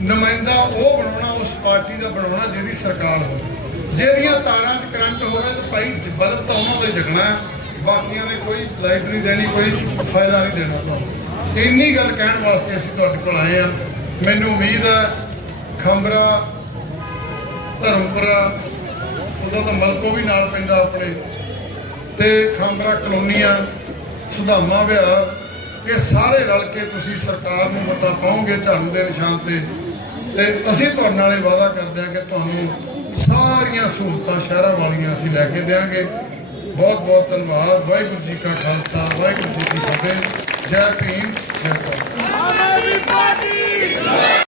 ਨੁਮਾਇੰਦਾ ਉਹ ਬਣਾਉਣਾ, ਉਸ ਪਾਰਟੀ ਦਾ ਬਣਾਉਣਾ ਜਿਹਦੀ ਸਰਕਾਰ ਹੋਵੇ। ਜਿਹਦੀਆਂ ਤਾਰਾਂ 'ਚ ਕਰੰਟ ਹੋਵੇ ਤਾਂ ਭਾਈ ਬਲਬ ਤਾਂ ਉਹਨਾਂ ਦਾ ਜਗਣਾ ਬਾਕੀਆਂ ਨੇ ਕੋਈ ਲਾਈਟ ਨਹੀਂ ਦੇਣੀ, ਕੋਈ ਫਾਇਦਾ ਨਹੀਂ ਦੇਣਾ ਤੁਹਾਨੂੰ ਇੰਨੀ ਗੱਲ ਕਹਿਣ ਵਾਸਤੇ ਅਸੀਂ ਤੁਹਾਡੇ ਕੋਲ ਆਏ ਆ ਮੈਨੂੰ ਉਮੀਦ ਹੈ ਖੰਬਰਾ, ਧਰਮਪੁਰਾ, ਉਹਦਾ ਤਾਂ ਮਲਕੋ ਵੀ ਨਾਲ ਪੈਂਦਾ ਆਪਣੇ। ਤੇ ਖਾਂਬਰਾ ਕਲੋਨੀਆਂ, ਸੁਧਾਮਾ ਵਿਹਾਰ ਇਹ ਸਾਰੇ ਰਲ ਕੇ ਤੁਸੀਂ ਸਰਕਾਰ ਨੂੰ ਵੋਟਾਂ ਪਾਓਗੇ ਝਾੜੂ ਦੇ ਨਿਸ਼ਾਨ ਤੇ। ਤੇ ਅਸੀਂ ਤੁਹਾਡੇ ਨਾਲ ਇਹ ਵਾਅਦਾ ਕਰਦੇ ਹਾਂ ਕਿ ਤੁਹਾਨੂੰ ਸਾਰੀਆਂ ਸਹੂਲਤਾਂ ਸ਼ਹਿਰਾਂ ਵਾਲੀਆਂ ਅਸੀਂ ਲੈ ਕੇ ਦੇਵਾਂਗੇ ਬਹੁਤ ਬਹੁਤ ਧੰਨਵਾਦ। ਵਾਹਿਗੁਰੂ ਜੀ ਕਾ ਖਾਲਸਾ, ਵਾਹਿਗੁਰੂ ਜੀ ਕੀ ਫਤਿਹ। ਜੈ ਭੀਮ, ਜੈ ਭਾਰਤ। ਆਮ ਆਦਮੀ ਪਾਰਟੀ